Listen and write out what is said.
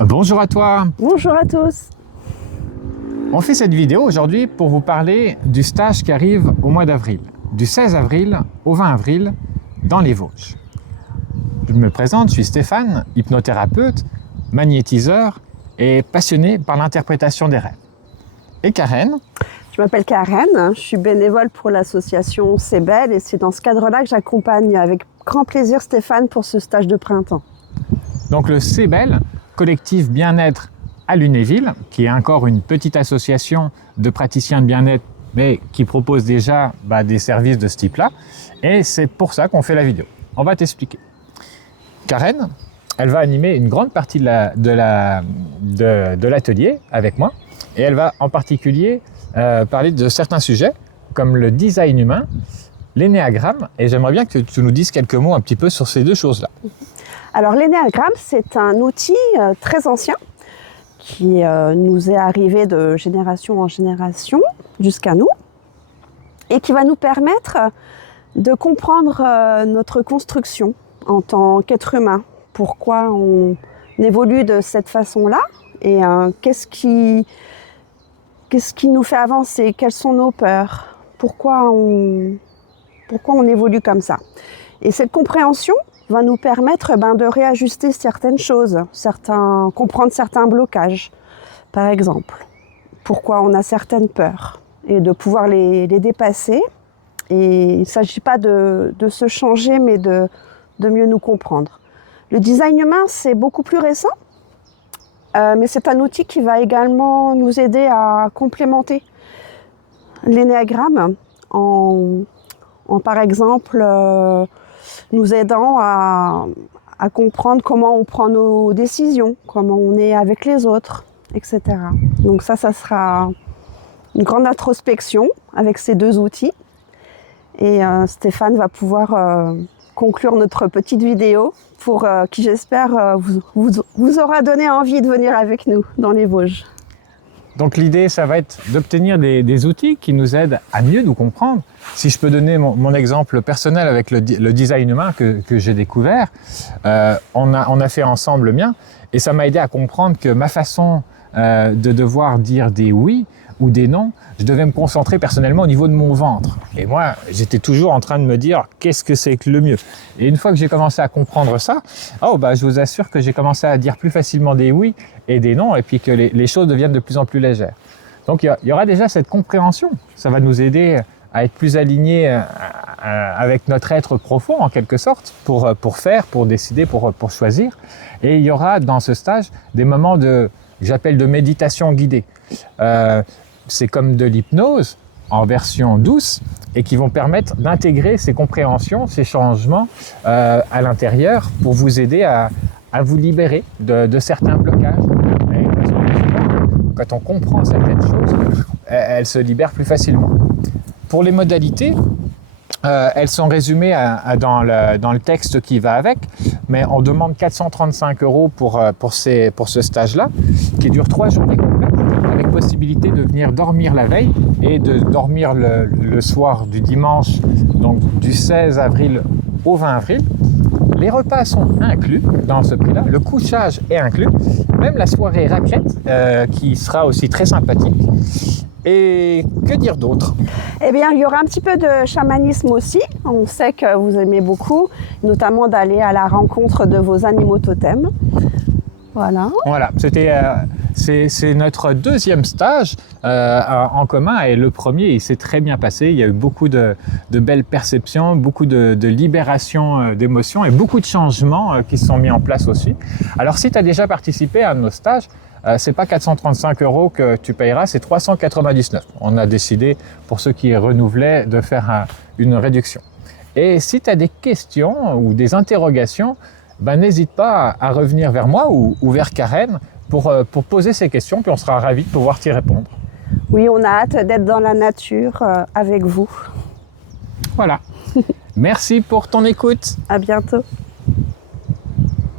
Bonjour à toi. Bonjour à tous. On fait cette vidéo aujourd'hui pour vous parler du stage qui arrive au mois d'avril, du 16 avril au 20 avril dans les Vosges. Je me présente, je suis Stéphane, hypnothérapeute, magnétiseur et passionné par l'interprétation des rêves. Et Karen? Je m'appelle Karen, je suis bénévole pour l'association C'est Belle et c'est dans ce cadre-là que j'accompagne avec grand plaisir Stéphane pour ce stage de printemps. Donc le C'est Belle, collectif bien-être à Lunéville, qui est encore une petite association de praticiens de bien-être, mais qui propose déjà des services de ce type-là. Et c'est pour ça qu'on fait la vidéo. On va t'expliquer. Karen, elle va animer une grande partie de l'atelier avec moi. Et elle va en particulier parler de certains sujets, comme le design humain, l'énéagramme. Et j'aimerais bien que tu nous dises quelques mots un petit peu sur ces deux choses-là. Alors l'énéagramme, c'est un outil très ancien qui nous est arrivé de génération en génération jusqu'à nous et qui va nous permettre de comprendre notre construction en tant qu'être humain. Pourquoi on évolue de cette façon-là et qu'est-ce qui nous fait avancer, quelles sont nos peurs, pourquoi on évolue comme ça. Et cette compréhension va nous permettre de réajuster certaines choses, comprendre certains blocages, par exemple. Pourquoi on a certaines peurs et de pouvoir les dépasser. Et il ne s'agit pas de se changer, mais de mieux nous comprendre. Le design humain, c'est beaucoup plus récent, mais c'est un outil qui va également nous aider à complémenter l'énéagramme en par exemple, nous aidant à comprendre comment on prend nos décisions, comment on est avec les autres, etc. Donc ça sera une grande introspection avec ces deux outils. Et Stéphane va pouvoir conclure notre petite vidéo pour qui, j'espère, vous aura donné envie de venir avec nous dans les Vosges. Donc l'idée, ça va être d'obtenir des outils qui nous aident à mieux nous comprendre. Si je peux donner mon exemple personnel avec le design humain que j'ai découvert, on a fait ensemble le mien et ça m'a aidé à comprendre que ma façon de devoir dire des oui ou des non, je devais me concentrer personnellement au niveau de mon ventre. Et moi, j'étais toujours en train de me dire qu'est-ce que c'est que le mieux. Et une fois que j'ai commencé à comprendre ça, je vous assure que j'ai commencé à dire plus facilement des oui et des non, et puis que les choses deviennent de plus en plus légères. Donc il y aura déjà cette compréhension. Ça va nous aider à être plus alignés avec notre être profond, en quelque sorte, pour faire, pour décider, pour choisir. Et il y aura dans ce stage des moments que j'appelle de méditation guidée. C'est comme de l'hypnose en version douce et qui vont permettre d'intégrer ces compréhensions, ces changements à l'intérieur pour vous aider à vous libérer de certains blocages. Et quand on comprend certaines choses, elles se libèrent plus facilement. Pour les modalités, elles sont résumées dans le texte qui va avec, mais on demande 435 € pour ce stage-là, qui dure 3 journées complètes, avec possibilité de venir dormir la veille et de dormir le soir du dimanche, donc du 16 avril au 20 avril. Les repas sont inclus dans ce prix-là, le couchage est inclus, même la soirée raclette qui sera aussi très sympathique. Et que dire d'autre? Eh bien, il y aura un petit peu de chamanisme aussi. On sait que vous aimez beaucoup, notamment d'aller à la rencontre de vos animaux totems. Voilà. Voilà, c'est notre deuxième stage en commun et le premier, il s'est très bien passé. Il y a eu beaucoup de belles perceptions, beaucoup de libération d'émotions et beaucoup de changements qui se sont mis en place aussi. Alors, si tu as déjà participé à nos stages, c'est pas 435 € que tu payeras, c'est 399. On a décidé, pour ceux qui renouvelaient, de faire une réduction. Et si tu as des questions ou des interrogations, n'hésite pas à revenir vers moi ou vers Karen pour poser ces questions, puis on sera ravis de pouvoir t'y répondre. Oui, on a hâte d'être dans la nature avec vous. Voilà. Merci pour ton écoute. À bientôt.